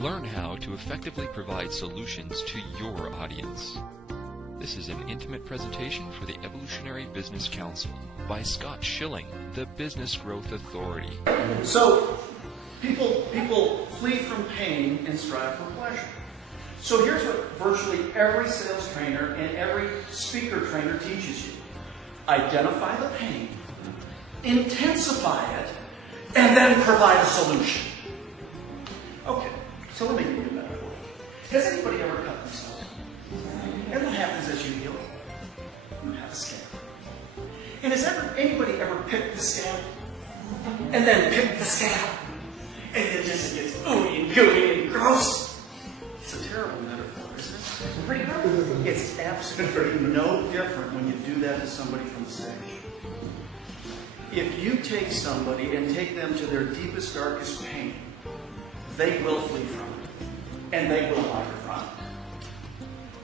Learn how to effectively provide solutions to your audience. This is an intimate presentation for the Evolutionary Business Council by Scott Schilling, the Business Growth Authority. So, people flee from pain and strive for pleasure. So here's what virtually every sales trainer and every speaker trainer teaches you. Identify the pain, intensify it, and then provide a solution. Okay, so let me give you a metaphor. Has anybody ever cut themselves? And what happens as you heal? You have a scab. And has anybody ever picked the scab? And then picked the scab? And it just gets ooey and gooey and gross. It's a terrible metaphor, isn't it? Pretty good. It's absolutely no different when you do that to somebody from the stage. If you take somebody and take them to their deepest, darkest pain, they will flee from it. And they will hide from it.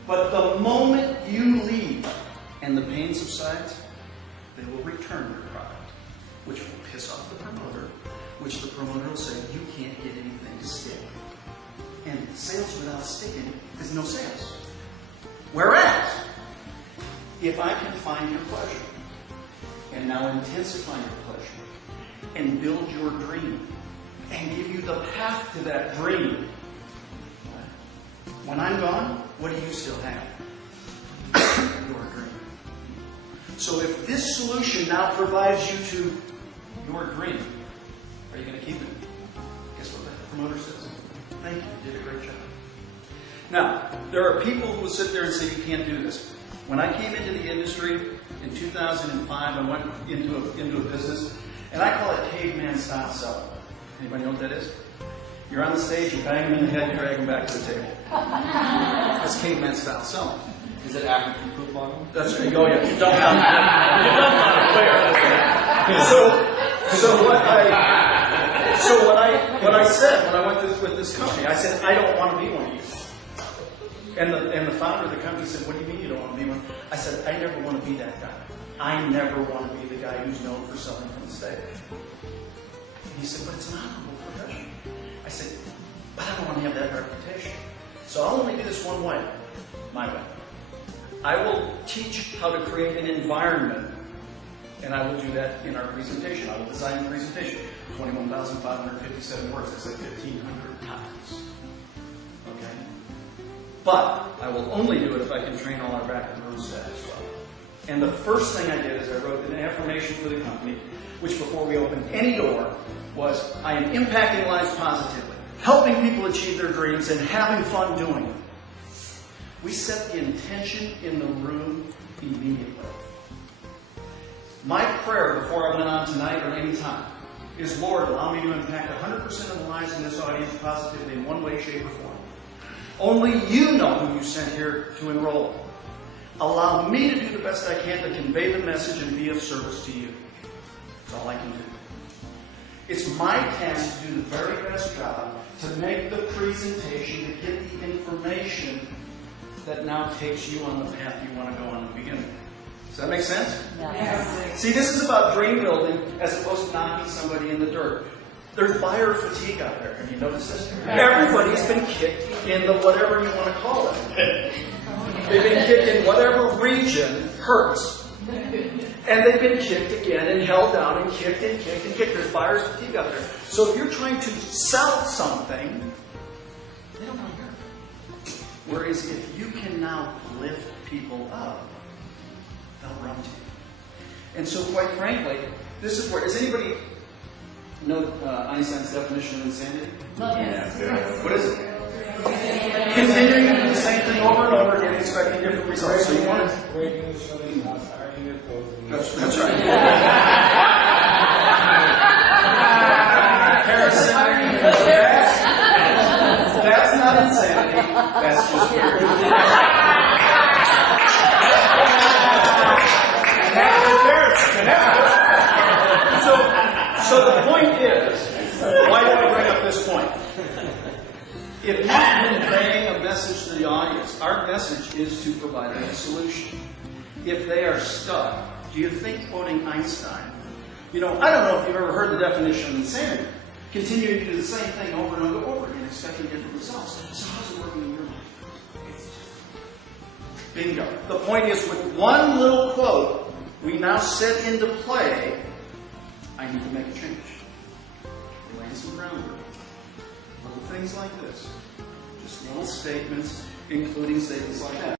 But the moment you leave and the pain subsides, they will return your product, which will piss off the promoter, which the promoter will say, you can't get anything to stick. And sales without sticking is no sales. Whereas, if I can find your pleasure, and now intensify your pleasure, and build your dream, and give you the path to that dream, when I'm gone, what do you still have? Your dream. So if this solution now provides you to your dream, are you going to keep it? Guess what the promoter says? Thank you, you did a great job. Now, there are people who will sit there and say you can't do this. When I came into the industry in 2005, I went into a business, and I call it caveman style selling. Anybody know what that is? You're on the stage, you bang them in the head, you drag them back to the table. That's caveman style selling. Is it after you poop on them? That's right. Oh yeah, you dump on what I said when I went with this company, I said I don't want to be one of you. And the founder of the company said, what do you mean you don't want to be one? I said, I never want to be that guy. I never want to be the guy who's known for selling from the stage. And he said, but it's an honorable profession. I said, but I don't want to have that reputation. So I'll only do this one way, my way. I will teach how to create an environment, and I will do that in our presentation. I will design the presentation. 21,557 words. That's like 1,500 times. Okay? But I will only do it if I can train all our back and room staff as well. And the first thing I did is I wrote an affirmation for the company, which before we opened any door was, I am impacting lives positively, helping people achieve their dreams, and having fun doing it. We set the intention in the room immediately. My prayer before I went on tonight or any time is, Lord, allow me to impact 100% of the lives in this audience positively in one way, shape, or form. Only you know who you sent here to enroll. Allow me to do the best I can to convey the message and be of service to you. That's all I can do. It's my task to do the very best job to make the presentation, to get the information that now takes you on the path you want to go on to begin with. Does that make sense? Yes. See, this is about dream building as opposed to knocking somebody in the dirt. There's buyer fatigue out there. Have you noticed this? Everybody's been kicked in the whatever you want to call it. They've been kicked in whatever region hurts. And they've been kicked again and held down and kicked and kicked and kicked. There's buyer's fatigue out there. So if you're trying to sell something, they don't want to hear it. Whereas if you can now lift people up, they'll run to you. And so quite frankly, this is where, does anybody know Einstein's definition of insanity? Yes. What is it? Continuing to do the same thing over and over again, expecting different results. So you want to... Breaking the shilling, not starting it, closing. That's right. Harrison, that's not insanity. That's just weird. So the point is, why do I bring up this point? If you've been conveying a message to the audience, our message is to provide them a solution. If they are stuck, do you think quoting Einstein, I don't know if you've ever heard the definition of insanity. continuing to do the same thing over and over again, expecting different results. So how's it working in your life? Bingo. The point is, with one little quote, we now set into play, I need to make a change. Laying some groundwork. Little things like this. Just little statements, including statements like that.